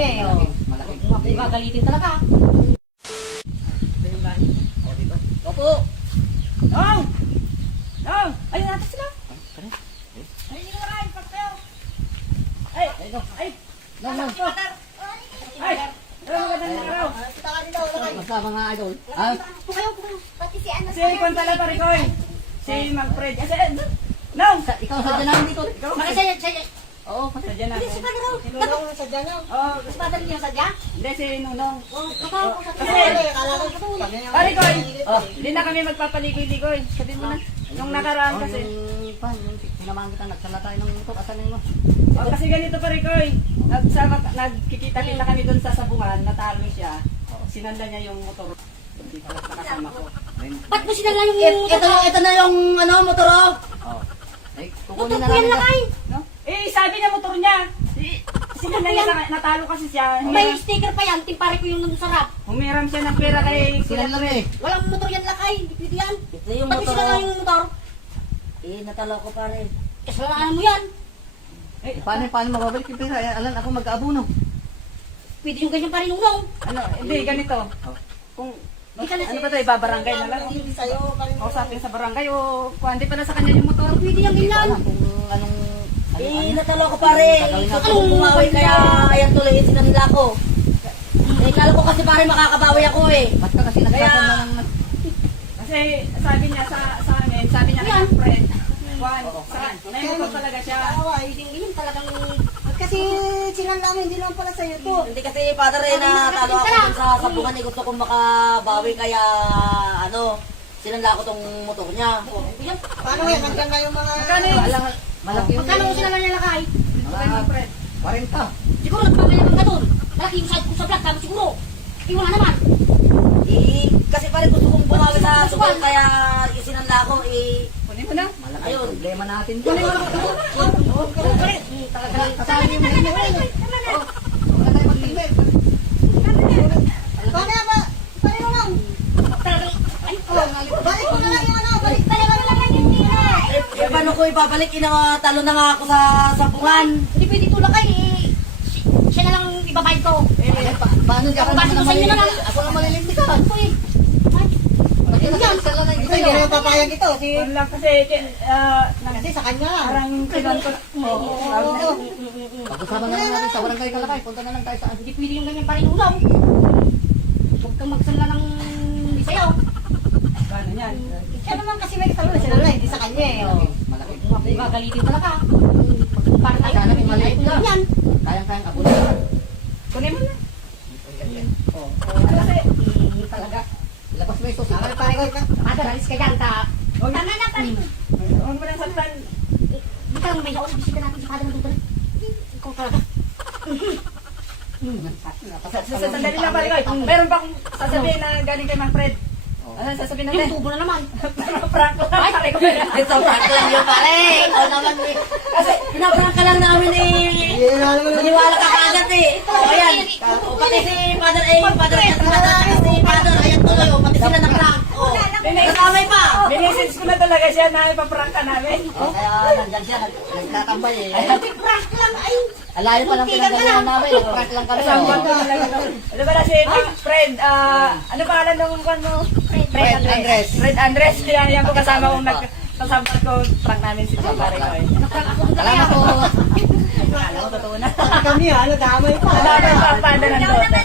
kanya eh. Oh. Malaki. Magagalitin talaga. O, dito. Opo. Nong! Nong! Ayun natin sila. Ay, hindi ka nakain. Pak kayo. Ay! Ay! Nong, nong. Ay! Ano magandang araw? Basta mga idol. Ah, Pati si ano Si Kontala Parikoy. Si Magfred. Kasi, Nong! ikaw sadya namin dito. Ikaw, Saya. oo, sadya na. Si Padre raw. Si Nunong, sadya na. Oo, Si Padre niya sadya? hindi si Nunong. Kasi, Parikoy! Oh, hindi na kami magpapaligoy-ligoy. Sabihin mo na. Nung nakaraan kasi. Yung sinamahan kita, nagsala tayo ng motor. Asan mo? Oh, kasi ganito Parikoy. Nagkikita-kita kami doon sa sabungan. Natalo siya. Sinanda niya yung motor. Hindi pala kasama ko. ba't mo sinala yung Ito na yung ano, motor. Oh. Ay, kukunin na namin. lakay? No? Eh, sabi niya motor niya. Sinanda niya, natalo kasi siya. May sticker pa yan, timpare ko yung sarap. Humiram siya ng pera kay Sila lang eh. Walang motor yan lakay, dipit yan. Ito yung Ba't mo motor. sinala yung motor? Natalo ko pare. Kasalanan mo yan. Paano mababalik yung pera? Alam ako mag-aabuno. Pwede yung ganyan pa rin nung. Ano, hindi, ganito. Kung, ano ba ito, ibabarangay na lang. Kausapin sa barangay o kung hindi pala sa kanya yung motor. Pwede yung ganyan. Alam kung anong... Natalo ko pare. Anong bumawi kaya ayan tuloy yung sinanila ko. Kala ko kasi pare makakabawi ako eh. Ba't ka kasi nagsasan ng... Kasi sabi niya sa amin, sabi niya kay friend, Juan, may motor talaga siya. Yun talagang... Kasi sinala namin, hindi naman pala sa'yo to. Hindi kasi padre na talo ako dun sa sabungan eh. Gusto kong makabawi kaya ano, sinanla ko tong motor niya. Paano yan? Hanggang na yung mga... Magkano yun? Malaki yung... Magkano ko sinala niya lakay? Magkano yung friend? 40. Siguro nagpapayag ka doon. Malaki yung side ko sa vlog, sabi siguro. Iwan na naman. Kasi pare gusto kong bumawi sa sugal kaya sinanla ko Kunin mo na. malaki yung problema natin. Kunin mo na. Kasali yung mga wala tayo mag-limit. Paano yan ba? Paano lang? Balik mo na lang yung ano. Balik Talaga lang yung tira. Paano ko ibabalik? Talo na nga ako sa sabungan. Hindi pwede tulak kay siya na lang ibabayad ko. Paano ka Ako kasi sa inyo na lang. Ako na malilimtikan. Ako eh. Ito, hindi na papayag ito. Yun lang kasi, Kasi sa kanya lang. parang kilan ko. Oo. Pag-usapan na lang natin sa barangay Kalakay. Punta na lang tayo saan. Hindi pwede yung ganyan pa rin ulaw. Huwag kang magsanla ng hindi sa'yo. Gano'n yan. Siya naman kasi may kasalo na sinala, hindi sa kanya eh. Oh. Malaki. Magagalitin talaga. Para tayo. Sana may maliit ka. Yan. Kayang-kayang abunin. Kunin mo na. Oh. Kasi, Talaga. Labas mo yung susi. Tama pare ko ka. Kada ralis ka dyan. Tama na pa rin. huwag mo nang saktan. Hindi ka lang may haon. Bisita natin sa kada ng tutuloy. Ikaw talaga. Sandali lang pare ko. Meron pa akong sasabihin na galing kay Manfred. Ano sasabihin Yung natin? tubo na naman. Prank lang. Pare ko. Ito, prank lang yun pare. Ikaw naman eh. Kasi pinaprank ka lang namin eh. Maniwala ka kagad eh. O ayan. O pati si Father A. Father at si Father. Ayan tuloy. O pati sila na prank. O. Nakamay pa. Binisins ko na talaga siya na ipaprank ka namin. O kaya nandyan siya. Nagtatambay eh. Prank lang ay. Alayo pa lang pinagalingan namin. Nag-prank lang kami. Kasama ko talaga. Ano ba na si Fred? Ano pangalan ng kwan mo? Fred Andres. Fred Andres. Kaya yan po kasama kong kasama ko prank namin si pare ko. Salamat po. Alam mo, totoo na. Kami ano, damay pa. Alaman pa, paano nandun.